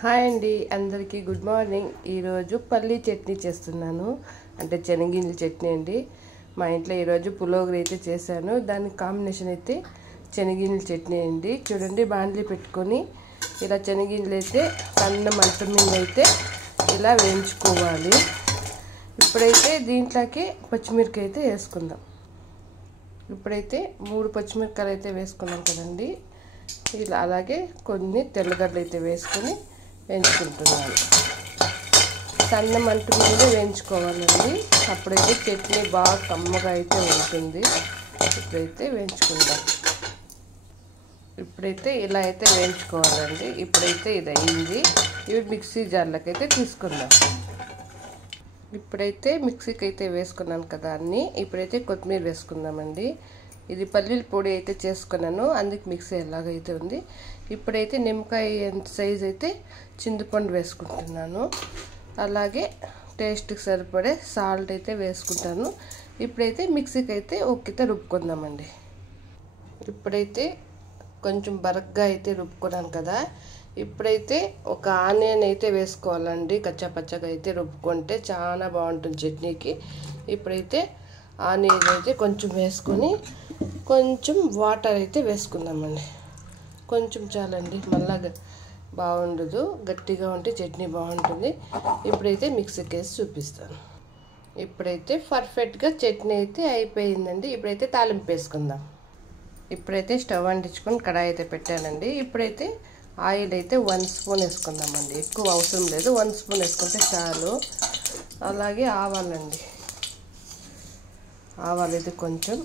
Hi అండి, అందరికీ good morning. ఈరోజు పల్లీ చట్నీ చేస్తున్నాను, అంటే శనగింజల చట్నీ అండి. మా ఇంట్లో ఈరోజు పులిహోర అయితే చేశాను. దానికి కాంబినేషన్ అయితే శనగింజల చట్నీ అండి. చూడండి, బాండ్లీ పెట్టుకొని ఇలా శనగింజలు అయితే సన్న మంట మీద అయితే ఇలా వేయించుకోవాలి. ఇప్పుడైతే దీంట్లోకి పచ్చిమిరకాయ అయితే వేసుకుందాం. ఇప్పుడైతే 3 పచ్చిమిరకాయలు అయితే వేసుకున్నాం కదండి. ఇలా అలాగే కొన్ని తెల్లగడ్డలు అయితే వేసుకొని వేయించుకుంటున్నాను. సన్న మంట మీద వేయించుకోవాలండి, అప్పుడైతే చట్నీ బాగా కమ్మగా అయితే ఉంటుంది. ఇప్పుడైతే వేయించుకుందాం. ఇప్పుడైతే ఇలా అయితే వేయించుకోవాలండి. ఇప్పుడైతే ఇది అయింది. ఇవి మిక్సీ జార్లోకి అయితే తీసుకుందాం. ఇప్పుడైతే మిక్సీకి అయితే వేసుకున్నాను కదా అన్నీ. ఇప్పుడైతే కొత్తిమీర వేసుకుందామండి. ఇది పల్లీల పొడి అయితే చేసుకున్నాను, అందుకు మిక్సీ ఎలాగైతే ఉంది. ఇప్పుడైతే నిమ్మకాయ సైజ్ అయితే చింతపండు వేసుకుంటున్నాను. అలాగే టేస్ట్కి సరిపడే సాల్ట్ అయితే వేసుకుంటాను. ఇప్పుడైతే మిక్సీకి అయితే ఒక్కితే రుబ్బుకుందామండి. ఇప్పుడైతే కొంచెం బరగ్గా అయితే రుబ్బుకున్నాను కదా. ఇప్పుడైతే ఒక ఆనియన్ అయితే వేసుకోవాలండి. కచ్చాపచ్చగా అయితే రుబ్బుకుంటే చాలా బాగుంటుంది చట్నీకి. ఇప్పుడైతే ఆనియన్ అయితే కొంచెం వేసుకొని కొంచెం వాటర్ అయితే వేసుకుందామండి. కొంచెం చాలండి, మళ్ళా బాగుండదు. గట్టిగా ఉంటే చట్నీ బాగుంటుంది. ఇప్పుడైతే మిక్సీకి వేసి చూపిస్తాను. ఇప్పుడైతే పర్ఫెక్ట్గా చట్నీ అయితే అయిపోయిందండి. ఇప్పుడైతే తాలింపు వేసుకుందాం. ఇప్పుడైతే స్టవ్ అంటించుకొని కడాయి అయితే పెట్టానండి. ఇప్పుడైతే ఆయిల్ అయితే 1 స్పూన్ వేసుకుందామండి. ఎక్కువ అవసరం లేదు, 1 స్పూన్ వేసుకుంటే చాలు. అలాగే ఆవాలండి. ఆవాలు అయితే కొంచెం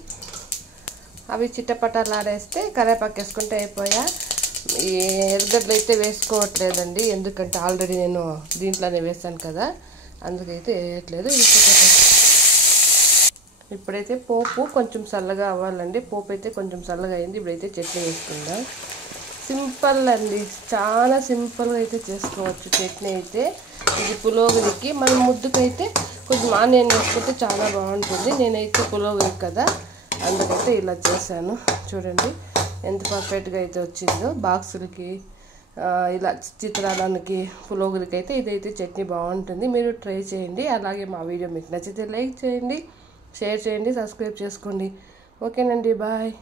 అవి చిట్టపట్టలాడేస్తే కరివేపాకు వేసుకుంటే అయిపోయా. ఈ ఎర్రగడ్డలు అయితే వేసుకోవట్లేదండి, ఎందుకంటే ఆల్రెడీ నేను దీంట్లోనే వేసాను కదా, అందుకైతే వేయట్లేదు. ఇప్పుడైతే పోపు కొంచెం చల్లగా అవ్వాలండి. పోపు అయితే కొంచెం చల్లగా అయింది. ఇప్పుడైతే చట్నీ వేసుకుందాం. సింపుల్ అండి, చాలా సింపుల్గా అయితే చేసుకోవచ్చు చట్నీ అయితే. ఇది పులిహోరకి, మన ముద్దుకైతే కొంచెం ఆనియన్ వేసుకుంటే చాలా బాగుంటుంది. నేనైతే పులిహోర కదా, అందుకైతే ఇలా చేశాను. చూడండి ఎంత పర్ఫెక్ట్గా అయితే వచ్చిందో. బాక్సులకి, ఇలా చిత్రాలకి, పులిహోరకి అయితే ఇదైతే చట్నీ బాగుంటుంది. మీరు ట్రై చేయండి. అలాగే మా వీడియో మీకు నచ్చితే లైక్ చేయండి, షేర్ చేయండి, సబ్స్క్రైబ్ చేసుకోండి. ఓకేనండి, బాయ్.